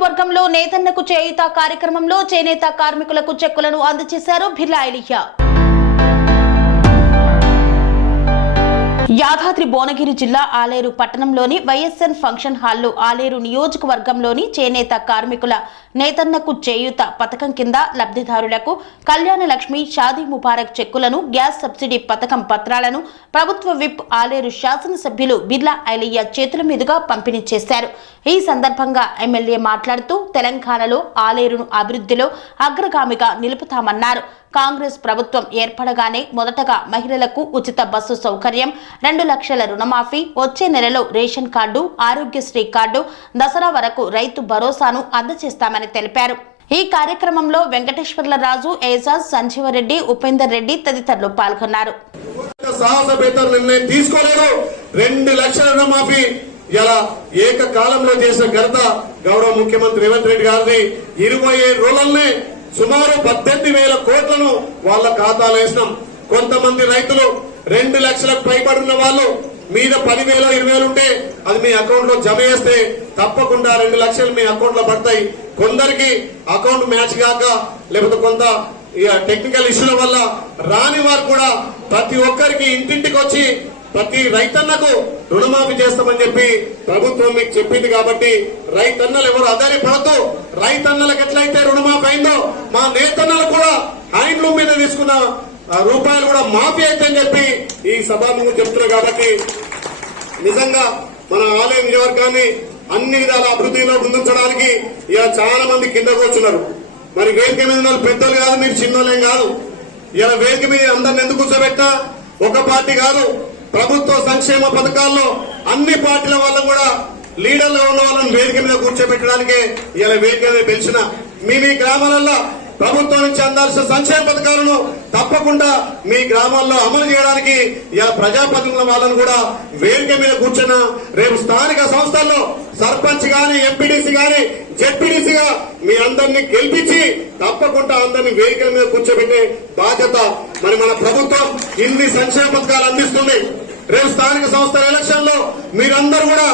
నియోజకవర్గంలో నేతన్నకు చేయుత కార్యక్రమంలో చేనేత కార్మికులకు చెక్కులను అందజేశారు బిర్లా ఎలియా యాదాద్రి భువనగిరి జిల్లా ఆలేరు పట్టణంలోని వైఎస్ఎన్ ఫంక్షన్ హాల్లో ఆలేరు నియోజకవర్గంలోని చేనేత కార్మికుల నేతన్నకు చేయూత పథకం కింద లబ్ధిదారులకు కళ్యాణ లక్ష్మి షాదీ ముబారక్ చెక్కులను గ్యాస్ సబ్సిడీ పథకం పత్రాలను ప్రభుత్వ విప్ ఆలేరు శాసనసభ్యులు బిర్లా ఐలయ్య చేతుల మీదుగా పంపిణీ చేశారు. ఈ సందర్భంగా ఎమ్మెల్యే మాట్లాడుతూ తెలంగాణలో ఆలేరును అభివృద్ధిలో అగ్రగామిగా నిలుపుతామన్నారు. కాంగ్రెస్ ప్రభుత్వం ఏర్పడగానే మొదటగా మహిళలకు ఉచిత బస్సు సౌకర్యం రెండు లక్షల రుణమాఫీ వచ్చే నెలలో ration card Aarogyasri card Dasara వరకు రైతు భరోసాను అందజేస్తామని తెలిపారు. ఈ కార్యక్రమంలో వెంకటేశ్వర్ల రాజు ఏజాజ్ సంజీవరెడ్డి ఉపేందర్ రెడ్డి తదితరులు పాల్గొన్నారు. తీసుకోలేదు. రెండు లక్షల రుణమాఫీ ఇలా ఏకకాలంలో చేసిన ఘనత గౌరవ ముఖ్యమంత్రి రేవంత్ రెడ్డి గారిని ఇరవై ఏడు రోజులనే సుమారు పద్దెనిమిది వేల కోట్లను వాళ్ళ ఖాతాలో వేసినాం. కొంతమంది రైతులు రెండు లక్షలకు పైబడిన వాళ్ళు మీద పదివేల ఇరవై వేలు ఉంటే అది మీ అకౌంట్లో జమ చేస్తే తప్పకుండా రెండు లక్షలు మీ అకౌంట్లో పడతాయి. కొందరికి అకౌంట్ మ్యాచ్ కాక లేకపోతే కొంత ఇక టెక్నికల్ ఇష్యూల వల్ల రాని వారు కూడా ప్రతి ఒక్కరికి ఇంటింటికి వచ్చి ప్రతి రైతన్నకు రుణమాఫీ చేస్తామని చెప్పి ప్రభుత్వం మీకు చెప్పింది కాబట్టి రైతన్నలు ఎవరు అదారి పడద్దు. రైతన్నలకు ఎట్లయితే రుణమాఫీ అయిందో మా నేతన్నలు కూడా హ్యాండ్లూమ్ మీద తీసుకున్న ఆ, రూపాయలు కూడా మాఫీ అయితని చెప్పి ఈ సభాముఖం చెప్తున్నారు కాబట్టి నిజంగా మన ఆలయ నియోజకవర్గాన్ని అన్ని విధాల అభివృద్ధిలో ముందుంచడానికి ఇక చాలా మంది కింద కూర్చున్నారు మరి వేదిక మీద ఉన్న వాళ్ళు పెద్దలు కాదు మీరు చిన్నోళ్ళేం కాదు. ఇలా వేదిక మీద అందరిని ఎందుకు కూర్చోబెట్టా ఒక పార్టీ కాదు. ప్రభుత్వ సంక్షేమ పథకాల్లో అన్ని పార్టీల వల్ల కూడా లీడర్లు ఉన్న వాళ్ళని వేదిక మీద కూర్చోబెట్టడానికి ఇలా వేదిక మీద పిలిచిన మీ మీ గ్రామాలలో ప్రభుత్వం నుంచి అందాల్సిన సంక్షేమ పథకాలను తప్పకుండా మీ గ్రామాల్లో అమలు చేయడానికి ఇలా ప్రజాప్రతినిధుల వాళ్ళను కూడా వేదిక మీద కూర్చున్న రేపు స్థానిక సంస్థల్లో సర్పంచ్ గాని ఎంపీడీసీ గాని జెడ్పీడీసీగా మీ అందరినీ గెలిపించి తప్పకుండా అందరినీ వేదిక మీద కూర్చోబెట్టే బాధ్యత మరి మన ప్రభుత్వం ఇన్ని సంక్షేమ పథకాలు అందిస్తుంది. రేపు స్థానిక సంస్థల ఎలక్షన్లో మీరందరూ కూడా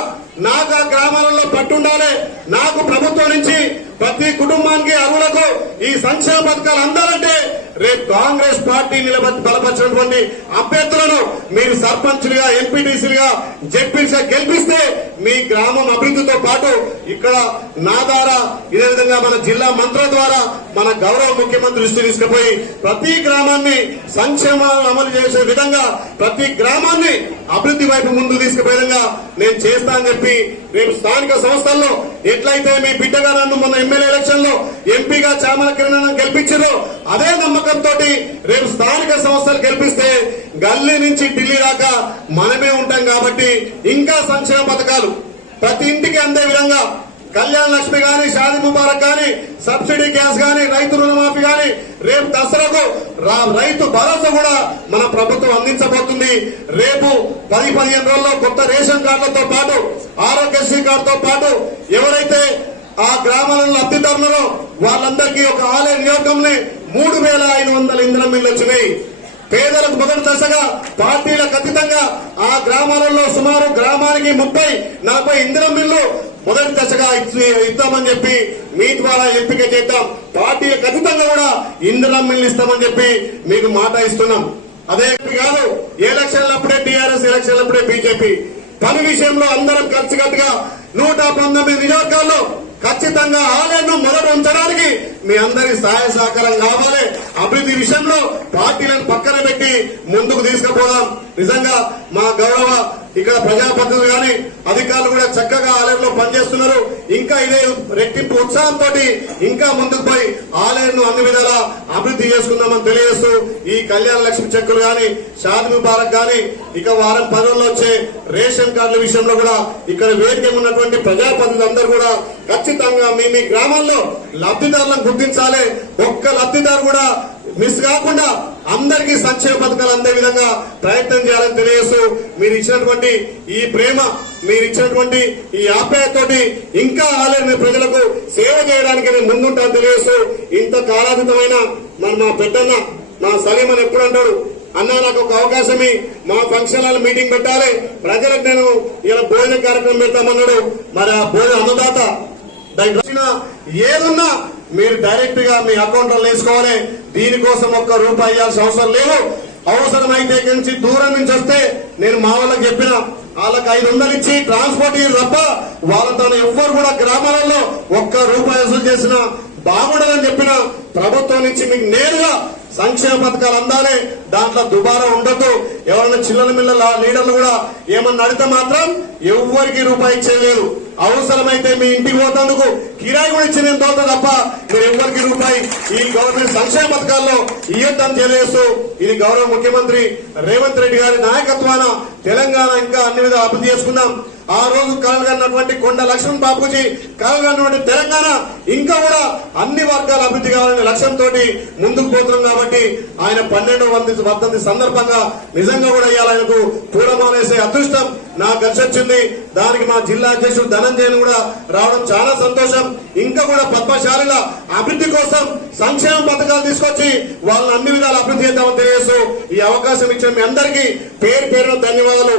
నాకు ఆ గ్రామాలలో పట్టుండాలి. నాకు ప్రభుత్వం నుంచి ప్రతి కుటుంబానికి అరువులకు ఈ సంక్షేమ పథకాలు అందాలంటే రేపు కాంగ్రెస్ పార్టీ నిలబడి బలపరిచినటువంటి అభ్యర్థులను మీరు సర్పంచులుగా ఎంపీటీసీలుగా జెడ్పీసీగా గెలిపిస్తే మీ గ్రామం అభివృద్ధితో పాటు ఇక్కడ నా ద్వారా ఇదే విధంగా మన జిల్లా మంత్రుల ద్వారా మన గౌరవ ముఖ్యమంత్రి దృష్టి తీసుకుపోయి ప్రతి గ్రామాన్ని సంక్షేమాలను అమలు చేసే విధంగా ప్రతి గ్రామాన్ని అభివృద్ధి వైపు ముందు తీసుకుపోయే విధంగా నేను చేస్తా అని చెప్పి రేపు స్థానిక సంస్థల్లో ఎట్లయితే మీ బిడ్డగా నన్ను మొన్న ఎమ్మెల్యే ఎలక్షన్లో ఎంపీగా చామల కిరణ్ గెలిపించారో అదే నమ్మకంతో రేపు స్థానిక సంస్థలు గెలిపిస్తే గల్లీ నుంచి ఢిల్లీ దాకా మనమే ఉంటాం కాబట్టి ఇంకా సంక్షేమ పథకాలు ప్రతి ఇంటికి అందే విధంగా కళ్యాణ్ లక్ష్మి గాని షాది ముబారక్ గాని సబ్సిడీ గ్యాస్ గాని రైతు రుణమాఫీ గాని రేపు దసరాకు రా- రైతు భరోసా కూడా మన ప్రభుత్వం అందించబోతుంది. రేపు పది పదిహేను రోజుల్లో కొత్త రేషన్ కార్డులతో పాటు ఆరోగ్యశ్రీ కార్డుతో పాటు ఎవరైతే ఆ గ్రామాలలో లబ్ధిదారులలో వాళ్ళందరికీ ఒక ఆలయ నియోగంలో మూడు వేల ఐదు వందల ఇంధనం మిల్లు వచ్చినాయి. పేదలకు మొదటి దశగా పార్టీలకు అతీతంగా ఆ గ్రామాలలో సుమారు గ్రామానికి ముప్పై నలభై ఇంధనం మిల్లు మొదటి దశగా ఇద్దామని చెప్పి మీ ద్వారా ఎంపిక చేద్దాం. పార్టీ ఖచ్చితంగా కూడా ఇంధనం మిల్లు ఇస్తామని చెప్పి మీకు మాట ఇస్తున్నాం. అదే కాదు ఎలక్షన్లప్పుడే టీఆర్ఎస్ ఎలక్షన్లప్పుడే బీజేపీ. పని విషయంలో అందరం కలిసికట్టుగా నూట పంతొమ్మిది నియోజకాల్లో ఖచ్చితంగా ఆలయను మొదట ఉంచడానికి మీ అందరి సహాయ సహకారం కావాలి. అభివృద్ధి విషయంలో పార్టీలను పక్కన పెట్టి ముందుకు తీసుకుపోదాం. నిజంగా మా గౌరవ ఇక్కడ ప్రజాప్రతినిధులు గాని అధికారులు కూడా చక్కగా ఆలయంలో పనిచేస్తున్నారు. ఇంకా ఇదే రెట్టింపు ఉత్సాహంతో ఇంకా ముందుకు పోయి ఆలయాన్ని అన్ని విధాలా అభివృద్ధి చేసుకుందామని తెలియజేస్తూ ఈ కళ్యాణ లక్ష్మి చెక్కులు గాని షాద్ ముబారక్ గాని ఇక వారం పది వచ్చే రేషన్ కార్డుల విషయంలో కూడా ఇక్కడ వేదిక ఉన్నటువంటి ప్రజాప్రతినిధులందరూ కూడా ఖచ్చితంగా మీ మీ గ్రామాల్లో లబ్ధిదారులను గుర్తించాలి. ఒక్క లబ్ధిదారు కూడా మిస్ కాకుండా అందరికీ సంక్షేమ పథకాలు అందే విధంగా ప్రయత్నం చేయాలని తెలియజేస్తూ మీరు ఇచ్చినటువంటి ఈ ప్రేమ మీరు ఇచ్చినటువంటి ఈ ఆప్యాయతోటి ఇంకా ఆలయ ప్రజలకు సేవ చేయడానికి నేను ముందుంటాను తెలియజేస్తూ ఇంత కాలాతీతమైన మన మా పెద్దన్న మా సలీం అని ఎప్పుడు అంటాడు అన్న నాకు ఒక అవకాశం మా ఫంక్షన్ హాల్ మీటింగ్ పెట్టాలి ప్రజలకు నేను ఇలా భోజన కార్యక్రమం పెడతామన్నాడు. మరి ఆ భోజన అన్నదాత దానికి ఏదున్నా మీరు డైరెక్ట్గా మీ అకౌంట్లో వేసుకోవాలి. దీనికోసం ఒక్క రూపాయి ఇవ్వాల్సిన అవసరం లేదు. అవసరమైతే ఇక్కడి నుంచి దూరం నుంచి వస్తే నేను మా వాళ్ళకి చెప్పిన వాళ్ళకి ఐదు వందలు ఇచ్చి ట్రాన్స్పోర్ట్ తప్ప వాళ్ళతో ఎవ్వరు కూడా గ్రామాలలో ఒక్క రూపాయి వసూలు చేసిన బాగుండదని చెప్పిన ప్రభుత్వం నుంచి మీకు నేరుగా సంక్షేమ పథకాలు అందాలి. దాంట్లో దుబారా ఉండదు ఎవరైనా చిల్లల మిల్లల లీడర్లు కూడా ఏమన్నా అడిగితే మాత్రం ఎవ్వరికి రూపాయి ఇచ్చేయలేదు అవసరమైతే మీ ఇంటికి పోతందుకు కిరాయి కూడా ఇచ్చి నేను తోత తప్ప మీరు ఎవరికి రూపాయి ఈ గవర్నమెంట్ సంక్షేమ పథకాల్లో ఇయ్యద్దని తెలియజేస్తూ ఇది గౌరవ ముఖ్యమంత్రి రేవంత్ రెడ్డి గారి నాయకత్వాన తెలంగాణ ఇంకా అన్ని విధాలు అభివృద్ధి చేసుకుందాం. ఆ రోజు కలగన్నటువంటి కొండ లక్ష్మణ్ బాపూజీ కలగన్నటువంటి తెలంగాణ ఇంకా కూడా అన్ని వర్గాల అభివృద్ధి కావాలనే లక్ష్యంతో ముందుకు పోతున్నాం కాబట్టి ఆయన పన్నెండవ వంద వర్ధంతి సందర్భంగా నిజంగా కూడా ఇవాళ ఆయనకు పూలమానేసే అదృష్టం నాకు కలిసి దానికి మా జిల్లా అధ్యక్షుడు ధనంజయన్ కూడా రావడం చాలా సంతోషం. ఇంకా కూడా పద్మశాలిల అభివృద్ధి కోసం సంక్షేమ పథకాలు తీసుకొచ్చి వాళ్ళని అన్ని విధాలు అభివృద్ధి చేద్దామని తెలియజేస్తూ ఈ అవకాశం ఇచ్చిన మీ అందరికీ పేరు పేరున ధన్యవాదాలు.